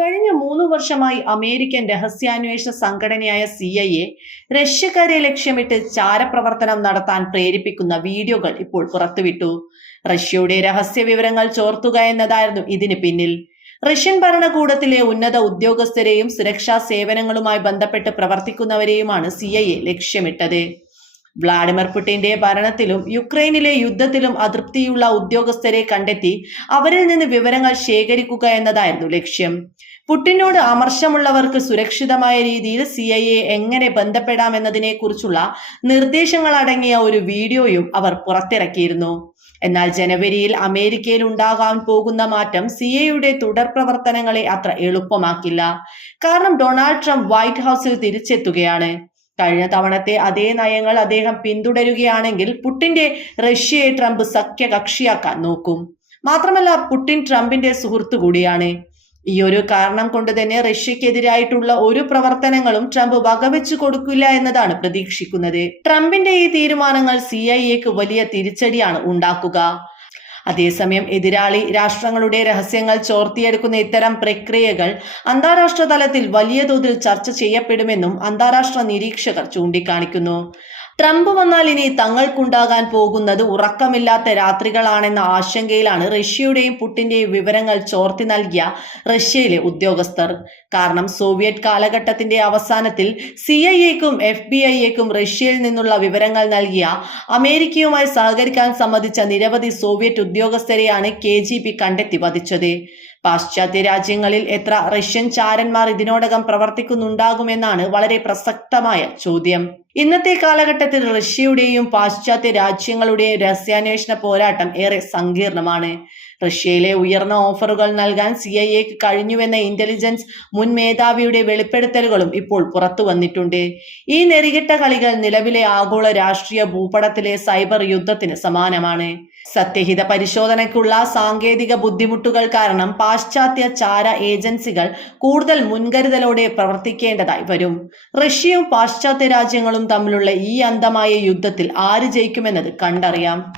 കഴിഞ്ഞ മൂന്ന് വർഷമായി അമേരിക്കൻ രഹസ്യാന്വേഷണ സംഘടനയായ സി ഐ എ റഷ്യക്കാരെ ലക്ഷ്യമിട്ട് ചാരപ്രവർത്തനം നടത്താൻ പ്രേരിപ്പിക്കുന്ന വീഡിയോകൾ ഇപ്പോൾ പുറത്തുവിട്ടു. റഷ്യയുടെ രഹസ്യ വിവരങ്ങൾ ചോർത്തുക എന്നതായിരുന്നു ഇതിന് പിന്നിൽ. റഷ്യൻ ഭരണകൂടത്തിലെ ഉന്നത ഉദ്യോഗസ്ഥരെയും സുരക്ഷാ സേവനങ്ങളുമായി ബന്ധപ്പെട്ട് പ്രവർത്തിക്കുന്നവരെയുമാണ് സി ലക്ഷ്യമിട്ടത്. വ്ളാഡിമിർ പുടിന്റെ ഭരണത്തിലും യുക്രൈനിലെ യുദ്ധത്തിലും അതൃപ്തിയുള്ള ഉദ്യോഗസ്ഥരെ കണ്ടെത്തി അവരിൽ നിന്ന് വിവരങ്ങൾ ശേഖരിക്കുക എന്നതായിരുന്നു ലക്ഷ്യം. പുടിനോട് അമർഷമുള്ളവർക്ക് സുരക്ഷിതമായ രീതിയിൽ സി ഐ എ എങ്ങനെ ബന്ധപ്പെടാമെന്നതിനെ കുറിച്ചുള്ള നിർദ്ദേശങ്ങൾ അടങ്ങിയ ഒരു വീഡിയോയും അവർ പുറത്തിറക്കിയിരുന്നു. എന്നാൽ ജനുവരിയിൽ അമേരിക്കയിൽ ഉണ്ടാകാൻ പോകുന്ന മാറ്റം സി എയുടെ തുടർ പ്രവർത്തനങ്ങളെ അത്ര എളുപ്പമാക്കില്ല. കാരണം ഡൊണാൾഡ് ട്രംപ് വൈറ്റ് ഹൗസിൽ തിരിച്ചെത്തുകയാണ്. കഴിഞ്ഞ തവണത്തെ അതേ നയങ്ങൾ അദ്ദേഹം പിന്തുടരുകയാണെങ്കിൽ പുട്ടിന്റെ റഷ്യയെ ട്രംപ് സഖ്യകക്ഷിയാക്കാൻ നോക്കും. മാത്രമല്ല പുട്ടിൻ ട്രംപിന്റെ സുഹൃത്തു കൂടിയാണ്. ഈ ഒരു കാരണം കൊണ്ട് തന്നെ റഷ്യക്കെതിരായിട്ടുള്ള ഒരു പ്രവർത്തനങ്ങളും ട്രംപ് വകവെച്ചു കൊടുക്കില്ല എന്നതാണ് പ്രതീക്ഷിക്കുന്നത്. ട്രംപിന്റെ ഈ തീരുമാനങ്ങൾ സി വലിയ തിരിച്ചടിയാണ് ഉണ്ടാക്കുക. അതേസമയം എതിരാളി രാഷ്ട്രങ്ങളുടെ രഹസ്യങ്ങൾ ചോർത്തിയെടുക്കുന്ന ഇത്തരം പ്രക്രിയകൾ അന്താരാഷ്ട്ര തലത്തിൽ വലിയ തോതിൽ ചർച്ച ചെയ്യപ്പെടുമെന്നും അന്താരാഷ്ട്ര നിരീക്ഷകർ ചൂണ്ടിക്കാണിക്കുന്നു. ട്രംപ് വന്നാൽ ഇനി തങ്ങൾക്കുണ്ടാകാൻ പോകുന്നത് ഉറക്കമില്ലാത്ത രാത്രികളാണെന്ന ആശങ്കയിലാണ് റഷ്യയുടെയും പുട്ടിന്റെയും വിവരങ്ങൾ ചോർത്തി നൽകിയ റഷ്യയിലെ ഉദ്യോഗസ്ഥർ. കാരണം സോവിയറ്റ് കാലഘട്ടത്തിന്റെ അവസാനത്തിൽ സി ഐ എക്കും എഫ് ബി ഐക്കും റഷ്യയിൽ നിന്നുള്ള വിവരങ്ങൾ നൽകിയ അമേരിക്കയുമായി സഹകരിക്കാൻ സമ്മതിച്ച നിരവധി സോവിയറ്റ് ഉദ്യോഗസ്ഥരെയാണ് കെ ജി പി കണ്ടെത്തി വധിച്ചത്. പാശ്ചാത്യ രാജ്യങ്ങളിൽ എത്ര റഷ്യൻ ചാരന്മാർ ഇതിനോടകം പ്രവർത്തിക്കുന്നുണ്ടാകുമെന്നാണ് വളരെ പ്രസക്തമായ ചോദ്യം. ഇന്നത്തെ കാലഘട്ടത്തിൽ റഷ്യയുടെയും പാശ്ചാത്യ രാജ്യങ്ങളുടെയും രഹസ്യാന്വേഷണ പോരാട്ടം ഏറെ സങ്കീർണമാണ്. റഷ്യയിലെ ഉയർന്ന ഓഫറുകൾ നൽകാൻ സി ഐ എക്ക് കഴിഞ്ഞുവെന്ന ഇന്റലിജൻസ് മുൻ മേധാവിയുടെ വെളിപ്പെടുത്തലുകളും ഇപ്പോൾ പുറത്തു വന്നിട്ടുണ്ട്. ഈ നെറികെട്ട കളികൾ നിലവിലെ ആഗോള രാഷ്ട്രീയ ഭൂപടത്തിലെ സൈബർ യുദ്ധത്തിന് സമാനമാണ്. സത്യഹിത പരിശോധനയ്ക്കുള്ള സാങ്കേതിക ബുദ്ധിമുട്ടുകൾ കാരണം പാശ്ചാത്യ ചാര ഏജൻസികൾ കൂടുതൽ മുൻകരുതലോടെ പ്രവർത്തിക്കേണ്ടതായി വരും. റഷ്യയും പാശ്ചാത്യ രാജ്യങ്ങളും തമ്മിലുള്ള ഈ അന്തമായ യുദ്ധത്തിൽ ആര് ജയിക്കുമെന്നത് കണ്ടറിയാം.